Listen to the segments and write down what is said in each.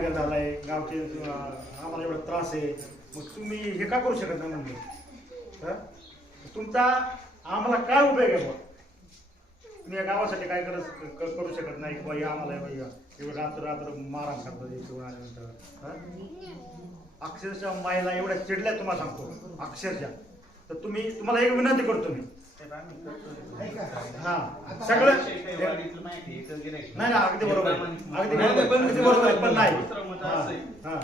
अपघात झालाय गावचे आम्हाला एवढा त्रास आहे. मग तुम्ही हे का करू शकत नाही म्हणजे तुमचा आम्हाला काय उपयोग आहे बुवा? तुम्ही या गावासाठी काय करत करू शकत नाही किंवा बाई आम्हाला एवढं रात्र रात्र मारहाण करतात आल्यानंतर अक्षरशः मायला एवढ्या चिडल्या तुम्हाला सांगतो. अक्षरशः. तर तुम्ही तुम्हाला एक विनंती करतो मी. हा. सगळं नाही अगदी बरोबर. अगदी बरोबर आहे, पण नाही. असं.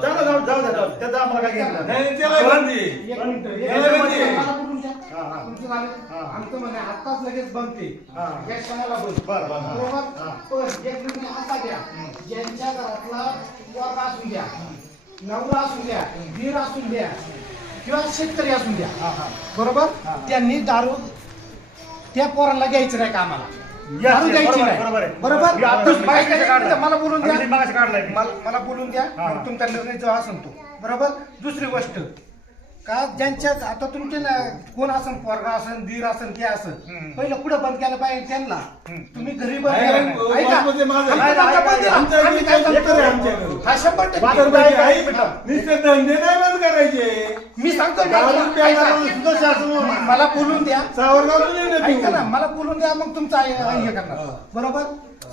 जाऊ जाऊ जाऊ जाऊ. त्याचं आम्हाला काय. आमचं म्हणे आत्ताच लगेच बनते हा. या क्षणाला बरं. पण एक असा घ्या. ज्यांच्या घरातला असून द्या नवरा असून द्या वीर असून द्या किंवा शेतकरी असून द्या. बरोबर. त्यांनी दारू त्या पोरांना घ्यायचं नाही कामाला. दारू द्यायची नाही. बरोबर? मला बोलून द्या. मला मला बोलून द्या. तुमचा निर्णय जो असेल तो. बरोबर? दुसरी गोष्ट. का ज्यांच्या आता तुमचे ना कोण असन पोरगा असन धीर असन ते असन हम्म. पहिलं कुठं बंद केलं पाहिजे त्यांना. तुम्ही घरी बंद आहे, केलं आहे, नाही. ऐका. वाटमध्ये माझं. आम्ही आहे, बंद आहे, बंद दिला. आमच्या आम्ही काय इथे सांगतो? उत्तर आहे आमच्याकडे. हा शंभर टक्के. वाटतं तर आहे, आई, मिनिटं. नुसते धंदे नाही बंद करायचे मी सांगतो दारू ऐका. प्यायला सुद्धा शासन मी- मला बोलून द्या सावरगाव नाही ना ऐका ना पिऊ. मला बोलून द्या मग तुमचा हे हे करणार हा. बरोबर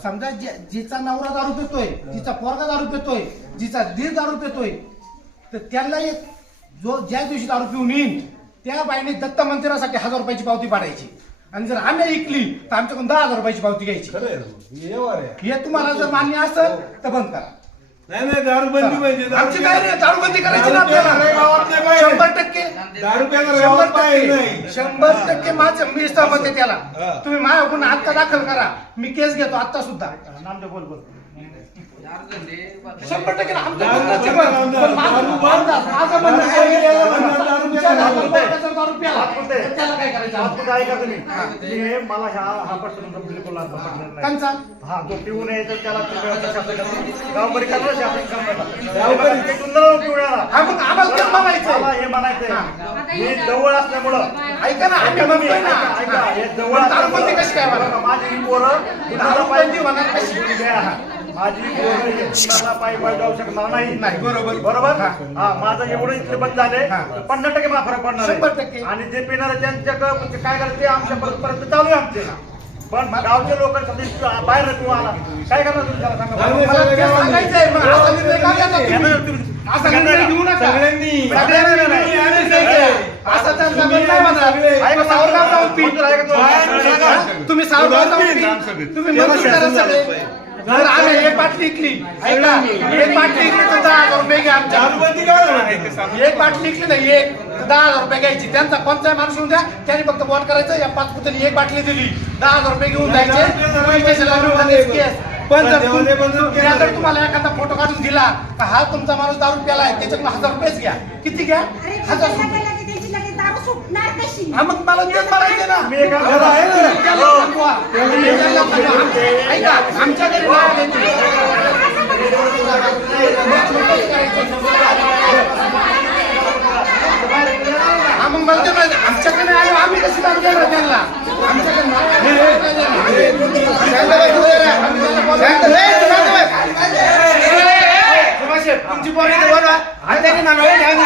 समजा जे- जिचा नवरा दारू पितोय जिचा पोरगा दारू पितोय जिचा दीर दारू पितोय तर त्यांना एक जो ज्या दिवशी दारू पिऊन येईन त्या बाईने दत्त मंदिरासाठी हजार रुपयाची पावती पाडायची. आणि जर आम्ही ऐकली तर आमच्याकडून दहा हजार रुपयाची पावती घ्यायची. खरं आहे ना. हे व्यवहार आहे. हे तुम्हाला जर मान्य असेल तर बंद करा. नाही नाही दारू बंदी पाहिजे आमची काय नाही दारूबंदी करायची ना दारू प्यायला आपल्याला? गावात नाही पाहिजे. शंभर टक्के. दारू प्यायला शंभर गावात पाहिजे टक्के. नाही. शंभर टक्के माझं मी सहमत आहे त्याला. हा. तुम्ही माझ्याकडून आत्ता दाखल करा. मी केस घेतो आत्ता सुद्धा. नामदेव बोल बोल. शंभर टक्के आमचं दारू म्हणणं बंद, पण- दारू पण माझं- बंद. माझं- माझं म्हणणं दारू आहे, प्यायला बंद, तुमच्या दारू तुमच्या प्यायला घरात बंद. पोरगा जर दारू प्याला, हात कुठे? तर त्याला काय करायचं आज कुठं ऐका तुम्ही तुम्ही मला हा हा प्रश्न तुमचा बिलकुल आता पटलेला नाही. कंचा हा जो पिऊ नये तर त्याला तो व्यवस्था शासन करतो. गावकरी करणार शासन करणार. गावकरी. ते सुंदर पिवळ्याला. हा, मग आम्हाला तेच म्हणायचंय. मला हे म्हणायचंय जवळ असल्यामुळं ऐका ना आम्ही म्हणतोय ना ऐका. हे जवळ दारूबंदी कशी काय होणार? माझी पोरं कुणाला दारूबंदी पाय- होणार कशी? माझी कुणाला पाय पाय जाऊ शकणार नाही नाही, बरोबर. बरोबर हा. माझं एवढं इथले बंद झाले पन्नास टक्के मला फरक पडणार शंभर आहे टक्के. आणि जे पिणार त्यांच्या काय करायचं ते आमच्या पर्यंत चालू आहे आमचे पण गावचे लोक बाहेर किंवा आला काय करणार तुम्ही त्याला सांगा नाही, मला नाही, ते सांगायचंय, मग असा निर्णय का घेता तुम्ही? असा निर्णय घेऊ नका सगळ्यांनी सगळ्यांनी सगळ्यांनी आम्ही निर्णय सगळे. घ्या. असा त्यांचा तुम्ही निर्णय म्हणा. ऐका, सावरगाव जाऊन सावरगाव जाऊन करा सगळे. जर आम्ही एक बाटली इकली ऐका एक बाटली इकली तर दहा हजार रुपये घ्या आमच्या? एक बाटली इकली ना एक तर दहा हजार रुपये घ्यायची त्यांचा कोणताही माणूस येऊन द्या त्यांनी फक्त बॉल करायचं या पाच पुतणी एक बाटली दिली दहा हजार रुपये घेऊन जायचे पोलीस स्टेशनला द्यायचे केस. पण जर जर नाही. तुम्हाला एखादा फोटो काढून दिला का हा तुमचा माणूस दारू प्याला आहे त्याच्याकडून हजार रुपयेच घ्या किती घ्या हजार रुपये गेलं की त्याची लगेच दारू सुटणार कशी हा मग मला तेच म्हणायचं ना मी एका बरं आहे ना? त्याला सांगवा. त्याला सांगवा. ऐका आमच्या घरी नाही आले तुम्ही. हा मग मला ते म्हणायचं, आमच्याकडे आलो आम्ही कशी दारू देणार त्यांना आमच्याकडे नाही आलो, देणार? शांतबाई, तू जरा, आम्हाला बोलू. शांतबाई, सुभाष, तुमची पोरगी इथे बोलवा. आणि त्यांनी म्हणा, "ए, ध्यान द्या."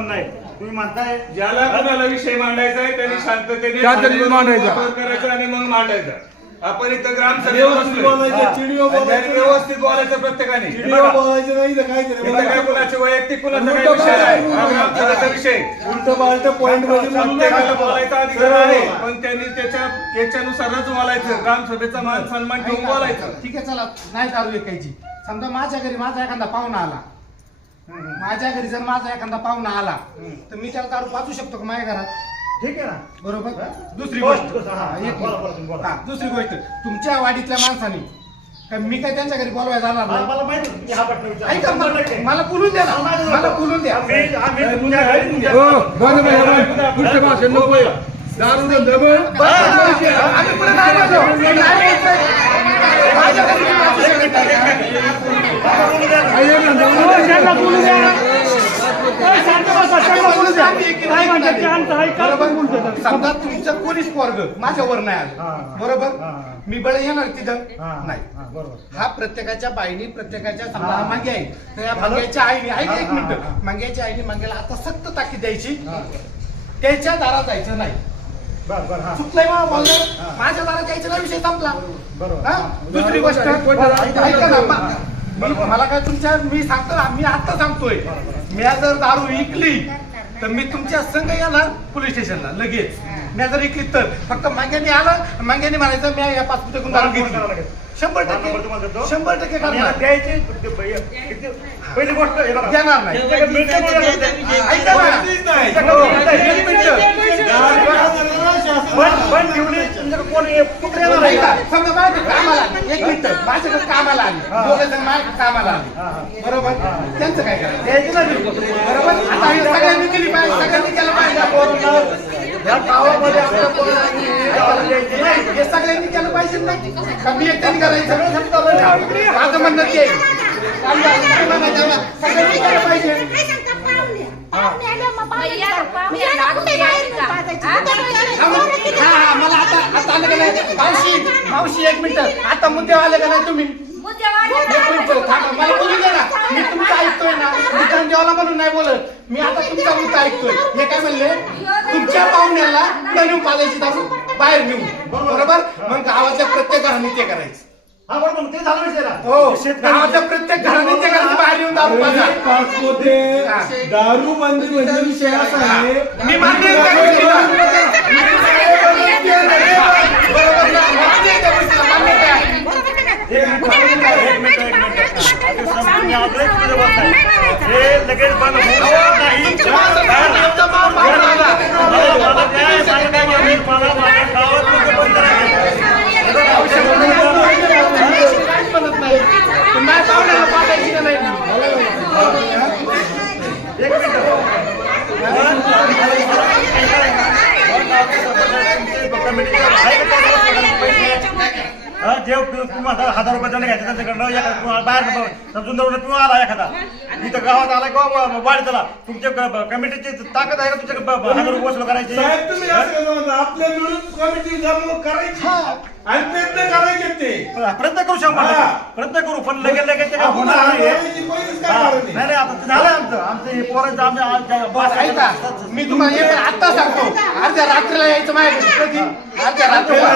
नाही तुम्ही म्हणताय ज्याला कोणाला विषय मांडायचा आहे त्यांनी शांततेने शांततेने मांडायचा. करायचा आणि मग मांडायचा आपण इथं ग्रामसभेत व्यवस्थित बसलोय. बोलायचं, चिडीओ आणि त्यांनी बोलायचं. व्यवस्थित बोलायचं प्रत्येकाने. चिडीओ बोलायचं नाही तर इथं काय. कुणाचे वैयक्तिक कुणाचा काही विषय नाही. बोलायचं. हा ग्रामसभेचा विषय उलटं पालटं point मध्ये बोलू नका. प्रत्येकाला बोलायचा अधिकार आहे. बोला. पण त्यांनी त्याच्या याच्यानुसारच बोलायचं. ग्रामसभेचा मान सन्मान ठेवून बोलायचं. ठीक आहे चला. नाही दारू विकायची. समजा माझ्या घरी माझा एखादा पाहुणा आला. माझ्या घरी जर माझा एखादा पाहुणा आला तर मी त्याला दारू पाचू शकतो का माझ्या घरात? ठीक आहे ना बरोबर? दुसरी गोष्ट बोल, हा, एक बोला, बोला, मिनिट. बोला. हा, दुसरी गोष्ट तुमच्या वाडीतल्या माणसाने काय मी काय त्यांच्या घरी बोलवायला जाणार मला नाही मला माहिती आहे की हा प्रश्न विचारला. ऐका शंभर मला टक्के. मला बोलून द्या ना मला बोलून द्या आम्ही आम्ही नाही, तुमच्या घरी तुमच्या- हो, बंद करा, बंद. पुढचं भाषण नको आहे. दारू धंदा बंद. आम्ही पुढे नाही बोललो. मी नाही बोलतोय. माझ्या घरी मी पाचू शकत नाही. बरोबर? समजा तुमचं कोणीच पोरग माझ्यावर नाही. आलं. बरोबर. मी बळ येणार तिथं? हा, नाही. बरोबर. हा प्रत्येकाच्या बाईनी प्रत्येकाच्या समजा हा. मागे आहे. तर या? माग्याच्या आईने ऐक हा, एक मिनिट. माग्याच्या आईने माग्याला आता सक्त ताकीद द्यायची. त्याच्या दारात जायचं नाही. हा. चुकलंय मला बोललं माझ्या दारात जायचं नाही विषय संपला? दुसरी गोष्ट. ऐका ना मला काय तुमच्या मी सांगतो ना मी आता सांगतोय. मी जर दारू विकली तर मी तुमच्या संघ येणार पोलीस स्टेशनला लगेच. मी जर विकली तर. फक्त माग्याने आलं माग्याने म्हणायचं मी या पाच पुस्तकून दारू घेतली. शंभर टक्के. शंभर टक्के करणार द्यायची पहिली गोष्ट. देणार नाही. पण ठेवली. कोण ये- कुठे येणार आहे ऐका, का? समजा माझ्याकडे कामाला आली. एक मिनिट. माझ्याकडे कामाला आली. दोघे जण माझ्याकडे कामाला आली. बरोबर? त्यांचं काय करायचं? द्यायची ना ती. बरोबर? आता सगळ्यांनी केली पाहिजे सगळ्यांनी केलं पाहिजे. या गावामध्ये आपल्या पोरांना गावाला द्यायची नाही. हे सगळ्यांनी केलं पाहिजे ना. का मी एकट्याने करायचं. माझं म्हणणं ते? सगळ्यांनी केलं पाहिजे. हा, हा, हा, मला आता आता आलं का नाही? मावशी मावशी एक मिनिट. आता मुद्दे आले का नाही तुम्ही? मला बोलू दे ना. मी तुमचं ऐकतोय ना. मी त्यांच्यावाला म्हणून नाही बोलत. मी आता तुमचा मुद्दा ऐकतोय. हे काय म्हणले? तुमच्या पाहुण्याला नेऊन पाजायची दारू. बाहेर नेऊ बरोबर? मग गावाच्या प्रत्येक घराने ते करायचं. हा बरोबर. मग ते झालं. हो. प्रत्येक घराने ते करायचं बाहेर येऊन दारू पाजा. पाचपोते दारू बंदी म्हणजे विषय असा आहे. मी मान्य आहे त्या गोष्टीला. बरोबर ना? मान्य आहे त्या गोष्टीला, मान्यता आहे. एक मिनिट, एक मिनिट, एक मिनिट, एक मिनिट. ते संपूर्ण आपलं एक पुढे बोलताय. हे लगेच बंद नाही. माणसाला तुमचा माल मारून आला. मला- मला काय सांगा काय मागेल, मला माझ्या गावात तुमचं बंद करायचं. काहीच म्हणत नाही पण नाही पाहुण्याला पाठायची का नाही एक मिनिट जे तुम्ही आता हजार रुपये दंड घ्यायचे त्यांच्याकडनं एखादा तुम्हाला बाहेर समजून दरवलं तुम्ही आला एखादा. इथं गावात आला किंवा वाढ झाला तुमच्या कमिटीची ताकद आहे का तुमच्या हजार रुपये वसूल करायची? साहेब तुम्ही असं कसं म्हणता आपल्या मिळून कमिटी जमणूक करायची. आणि प्रयत्न करायचे ते प्रयत्न करू शंभर हा. प्रयत्न करू पण लगेच लगेच ते काय आपण होणार नाहीये. हारवायची पहिलीच काय हा. कारण नाही नाही नाही आता झालं आमचं आमचं हे पोरांचं आमच्या बस ऐका मी तुम्हाला एक आत्ता सांगतो अर्ध्या रात्रीला यायचं माझ्याकडे कधी अर्ध्या रात्रीला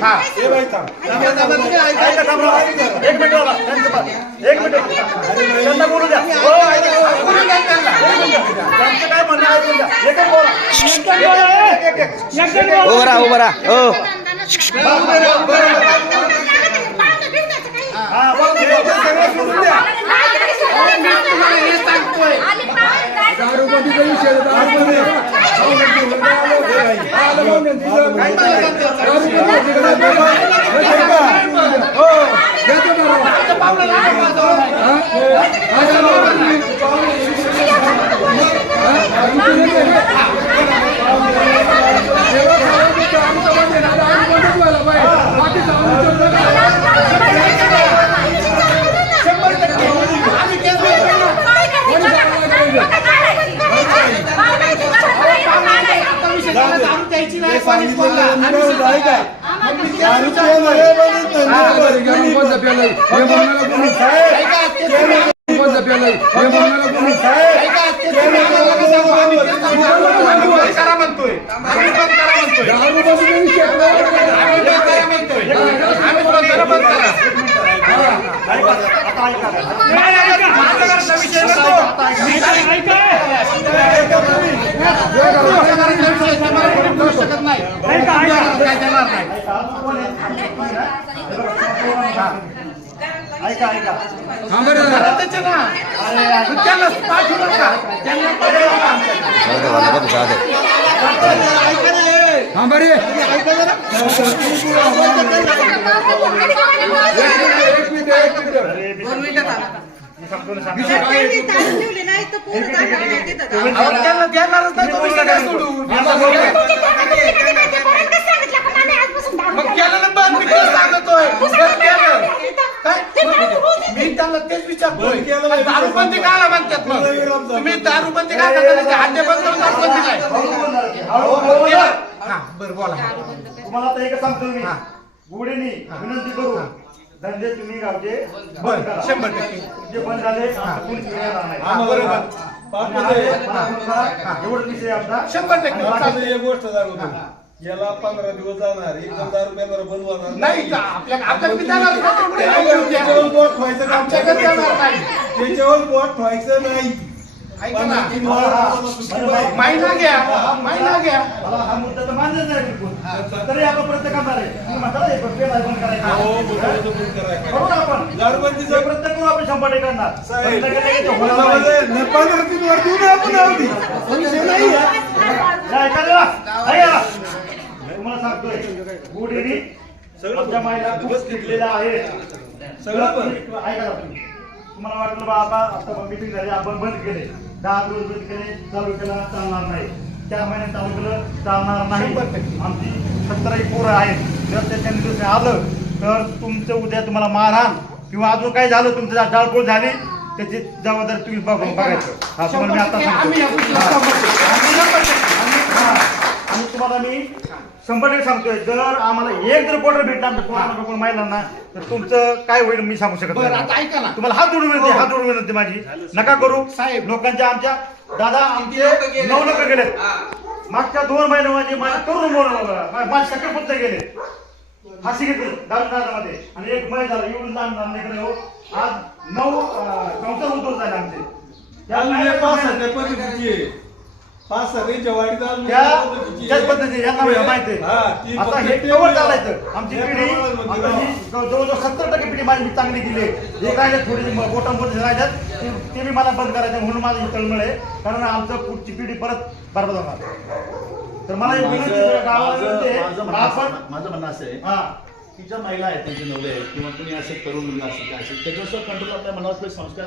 हा हे बाई थांब. ऐका थांबा. एक मिनिट बाबा. त्यांचं बा- एक मिनिट त्यांना बोलू द्या हो, ऐका. बोलून द्या त्यांना. त्यांचं काय म्हणणं आहे ऐकून द्या. एकच बोला. एक- एक- एक- एक. एक- उभं राहा उभं राहा हो हा, बघ, हे सगळं सोडून द्या. मी तुम्हाला हे सांगतोय काय शंभर टक्के आम्ही तेच बोलतोय. सांगितलं त्यांनी काय होतं, ऐका. आम्हाला किती दारू विचार प्यायला करू? ऐका, ऐका, ऐका, ऐका. शकत नाही. काय देणार नाही. ऐका ऐका त्यांना पाठवू नका. त्यांना पाठवू नका. एक त्यांना देणारच नाही तुम्ही सगळ्या सोडून. मग केलं ना बंद, मी तेच सांगतोय. बंद केलं. काय? मी त्यांना तेच विचारतोय. दारूबंदी काला म्हणतात मग? तुम्ही दारूबंदी काय करता हद्दे बंद करून दारूबंदी काय बरं बोला. तुम्हाला आता एकच सांगतो मी. गुढीनी विनंती करू. धंदे तुम्ही गावचे बंद करा. शंभर टक्के. जे बंद झाले नाही. हा, बरोबर. आणि एवढंच विषय शंभर टक्के. आणि बाकी- एक गोष्ट सांगतो याला पंधरा दिवस जाणार एकदम दारू प्यायला बंद होणार नाही? आपल्या त्याच्यावर बोट ठेवायचं काम आमच्याकडे नाही. त्याच्यावर बोट ठेवायचं नाही. ऐका ना. पण घ्या. महिना घ्या. मला हा मुद्दा तर मान्यच नाही बिलकुल. तरी आपण प्रत्येक ना, हे करायचं. हो, बोटायचं बंद करायचं. करू ना आपण दारूबंदीचं- हे प्रत्येक करू आपण शंभर टक्के करणार साहेब, बंद केलं की ते होणार नाही. त्याच्यामध्ये न पंधरा तीन वर देऊ ना आपण अवधी. विषय नाही आहे. या, ऐका जरा. ऐका. तुम्हाला सांगतोय आमच्या आहेत सगळं. ऐका तुम्ही. तुम्हाला वाटलं बा आता आता मिटिंग झाली आपण बंद केले. दहा दिवस बंद केले चालू केला चालणार नाही. चार महिने चालू केलं चालणार नाही. आमची सत्तराही पोरं आहेत. जर त्याच्या दिवशी आलं तर तुमचं उद्या तुम्हाला मारहाण. किंवा अजून काही झालं तुमचं जाळपोळ झाली त्याची जबाबदारी तुम्ही बघ- बघायचं. हा तुम्हाला मी आता सांगतो. हा. आणि तुम्हाला मी शंभर टक्के सांगतोय जर आम्हाला एक जर पोटर भेटला आमच्या कोण महिलांना तर तुमचं काय होईल मी सांगू शकत बरं नाही. आता ऐका ना. तुम्हाला हात जोडून विनंती हात जोडून विनंती माझी. नका करू. साहेब. लोकांच्या आमच्या दादा आमचे नऊ लोक गेले. मागच्या दोन महिन्यामध्ये माझ्या तरुण मुलं माझे सगळे पुत्र गेले. फाशी घेतली दारूमध्ये आणि एक महिना झाला येऊन लहान लहान लेकरं हो. आज नऊ संसार उद्योग झाले आमचे. पाच पद्धतीची आहे. पाच त्याच. पद्धतीने यांना माहिती हा, आहे. ती आता हे केवळ चालायचं. आमची पिढी म्हणजे ही जवळजवळ सत्तर टक्के पिढी माझी मी चांगली गेली राहिले थोडी मोठा मोठे राहिल्यात ते- मी मला बंद करायचं म्हणून माझं ही तळमळ आहे. कारण आमचं पुढची पिढी परत बरबाद होणार. तर मला एक विनंती सगळ्या गावाला विनंती आहे, माझं म्हणणं आपण असं- माझं म्हणणं असं आहे हा. की ज्या महिला आहेत त्यांचे नवरे आहेत किंवा कुणी असे तरुण मुलं असेल काय असेल त्याच्यावर कंट्रोल आपल्या मनावर संस्कार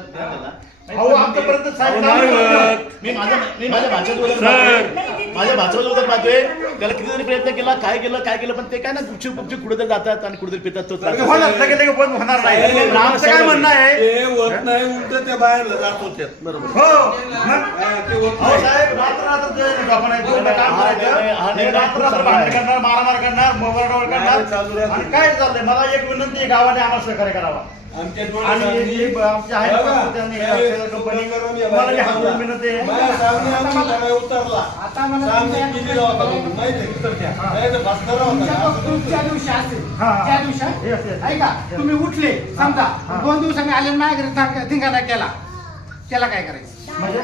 अहो आमच्यापर्यंत साहेब नाही. मी माझ्या मी माझ्या पाहतोय. माझ्या वगैरे पाहतोय. त्याला कितीतरी प्रयत्न केला काय केलं काय केलं पण ते काय ना गुपचूप गुपचूप कुठे जातात आणि कुठेतरी पितात तो त्रास होणार लगे लगे बंद होणार नाही. आमचं काय म्हणणं आहे? ते होत नाही उलट त्या बाहेरला जात होत्या बरोबर. हो मग? हा, ते होत अहो नाही. साहेब रात्र रात्र जे आपण आहे, दोन काम हा निर्णय- हा करायचं. हे निर्णय रात्र खूप रात्र चांगला भांडण आहे. करणार मारामार करणार मोबाईल करणार. चालू राहते. आणि काय चाललंय मला एक विनंती आहे गावाने आम्हाला सहकार्य करावा. आमच्या आणि आमचे आहेत कंपनी विनंती आहे. आता मला तुमच्या- तुमच्या. तुमच्या दिवशी असेल. हा, हा. त्या Yes, दिवशी yes. ऐका तुम्ही उठले समजा. दोन दिवसांनी आले माझ्या घरी धिंगा- धिंगाणा केला. त्याला काय करायचं? म्हणजे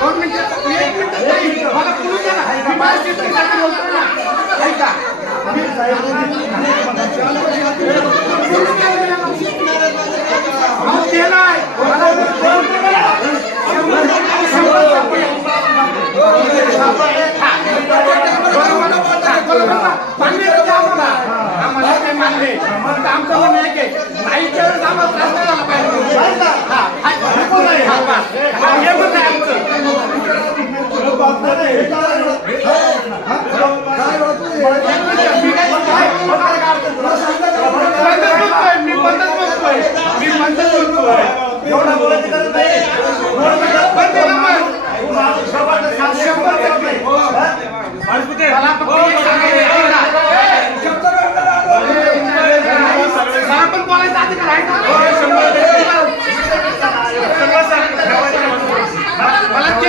दोन मिनिटं एक मिनिट नाही. मला बोलू द्या ना. मी माझ्या शेतीसाठी बोलतो ना ऐका. आम्ही नाही. आम्हाला? ते आमचं म्हणणं नाहीच्या वेळेस आम्हाला त्रास नाही झाला पाहिजे.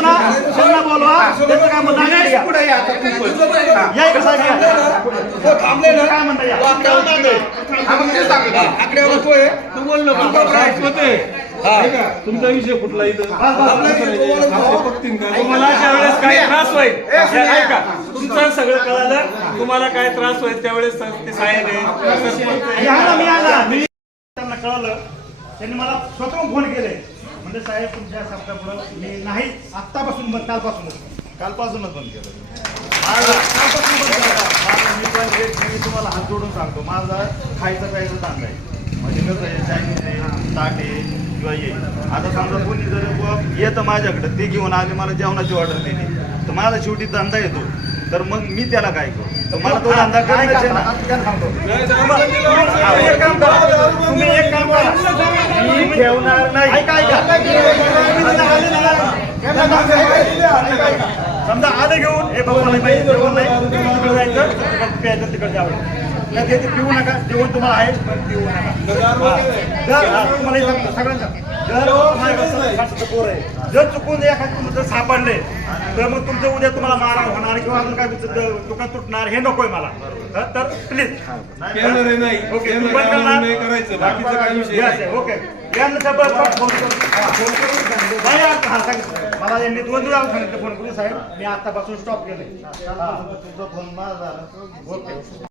ना, त्यांना बोलवा. त्यांचं काय म्हणणं घ्या. या या. काय म्हणता या? तुमचा विषय कुठला इथं. तुम्हाला त्यावेळेस काय? त्रास होईल ऐका तुमचं सगळं कळालं. तुम्हाला काय त्रास होईल त्यावेळेस ते साहेब त्यांना कळवलं त्यांनी मला स्वतः फोन केले म्हणजे साहेब तुमच्या शब्दापुढं मी नाही. आत्तापासून बंद कालपासून कालपासूनच बंद केलं. मी पण एक मी तुम्हाला हात जोडून सांगतो. माझा खायचा प्यायचा धंदा आहे. म्हणजे कसं आहे चायनीज आहे ताट आहे. किंवा ये आता समजा कोणी जर येतं माझ्याकडे ते घेऊन आले मला जेवणाची ऑर्डर दिली तर माझा शेवटी धंदा येतो तर मग मी त्याला काय करू तर मला तो धंदा करायचा करा मी ठेवणार नाही समजा आले घेऊन हे बघा मला नाही तिकडे जायचं तिकडे जावं नाही ते पिऊ नका. जेवण तुम्हाला आहे पण पिऊ नका. हा. जर हा, तुम्हाला सगळ्यांना जर पोर आहे. जर चुकून एखादं जर सापडले तर मग तुमचं उद्या तुम्हाला मारा होणार किंवा अजून काय तुमचं दुकान तुटणार हे नकोय मला. तर प्लीज केलं रे नाही. Okay okay. मला यांनी दोन दिवस सांगितलं फोन करून साहेब. मी आतापासून स्टॉप केले तुमचा फोन माझा ओके